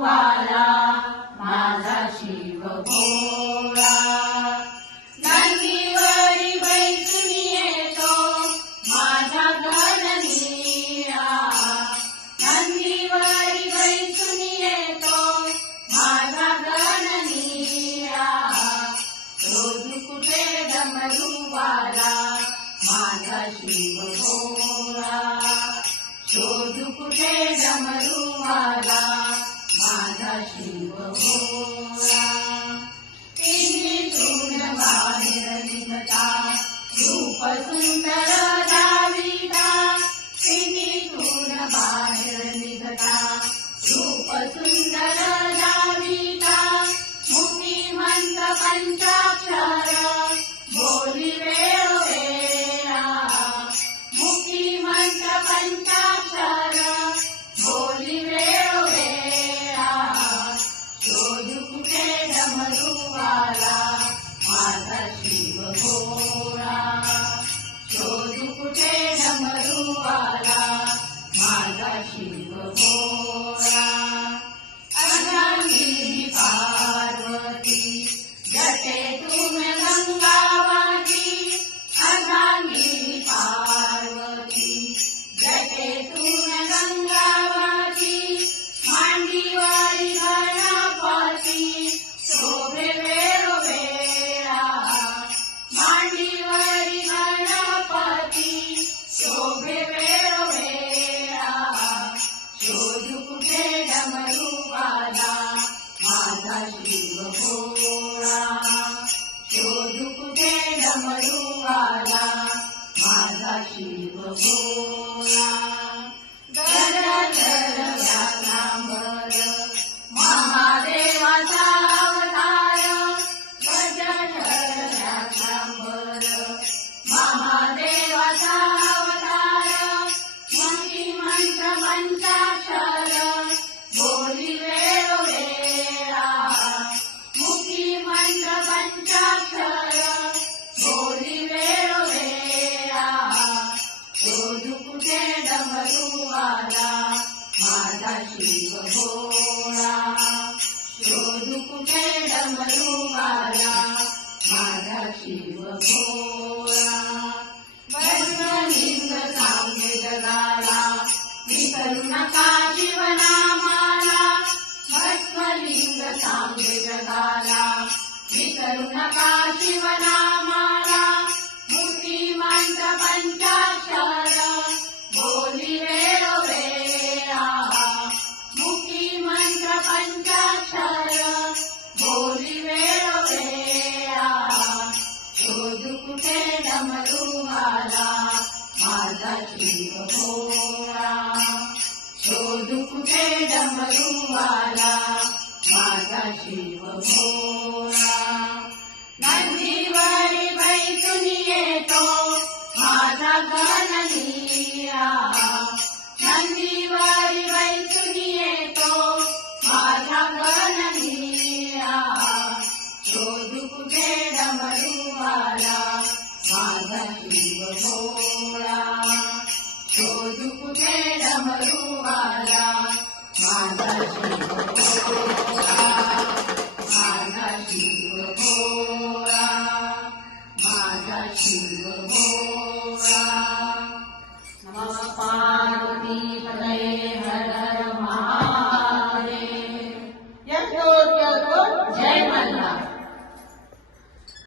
डमरूवाला माझा शिव भोळा. नंदीवरी बैसून येतो माझा गणनीरा. नंदीवरी बैसून येतो माझा गणनीरा. रोज कुठे डमरूवाला माझा शिव भोळा. शोध कुठे डमरूवाला माझा शिव भोळा. पिंडीतून बाहेर निघता रूप सुंदर दाविता. पिंडीतून बाहेर निघता रूप सुंदर दाविता. मुक्तिमंत पंचाक्षर बोली वेळोवेळा. मुक्तिमंत पंचाक्षर बोली वेळोवेळा. शोध कुठे डमरूवाला माझा शिव भोळा. शोध कुठे डमरूवाला माझा शिव भोळा. अर्धांगिनी पार्वती जटेतून गंगावती. अर्धांगिनी पार्वती जटेतून गंगावती. मांडीवरी गणपती शोभे वेळोवेळा. मांडीवरी गणपती शोभे वेळोवेळा. शोध कुठे डमरूवाला माझा शिव भोळा. शोध कुठे डमरूवाला माझा शिव भोळा. गरगर व्याघ्रांबर महादेवाचा अवतार. गरगर व्याघ्रांबर महादेवाचा अवतार. मुक्तिमंत्र पंचाक्षर बोली वेळोवेळा. मुक्तिमंत्र पंचाक्षर बोली वेळोवेळा. शोध कुठे डमरूवाला माझा शिव भोळा. शोध कुठे डमरूवाला माझा शिव भोळा. भस्मलिंग सांगे जगाला विसरू नका शिवनामाला. भस्मलिंग सांगे जगाला विसरू नका शिवनामाला. मुक्तिमंत्र पंचाक्षर बोली वेळोवेळा. मुक्तिमंत्र पंचाक्षर बोली वेळोवेळा. शोध कुठे डमरूवाला माझा शिव भोळा. शोध कुठे डमरूवाला माझा शिव भोळा. नंदीवरी बैसून येतो माझा गणनीरा. नंदीवरी बैसून येतो माझा गणनीरा. शोध कुठे डमरूवाला माझा शिव भोळा. शोध कुठे डमरूवाला माझा शिव भोळा. माझा शिव भोळा. माझा शिव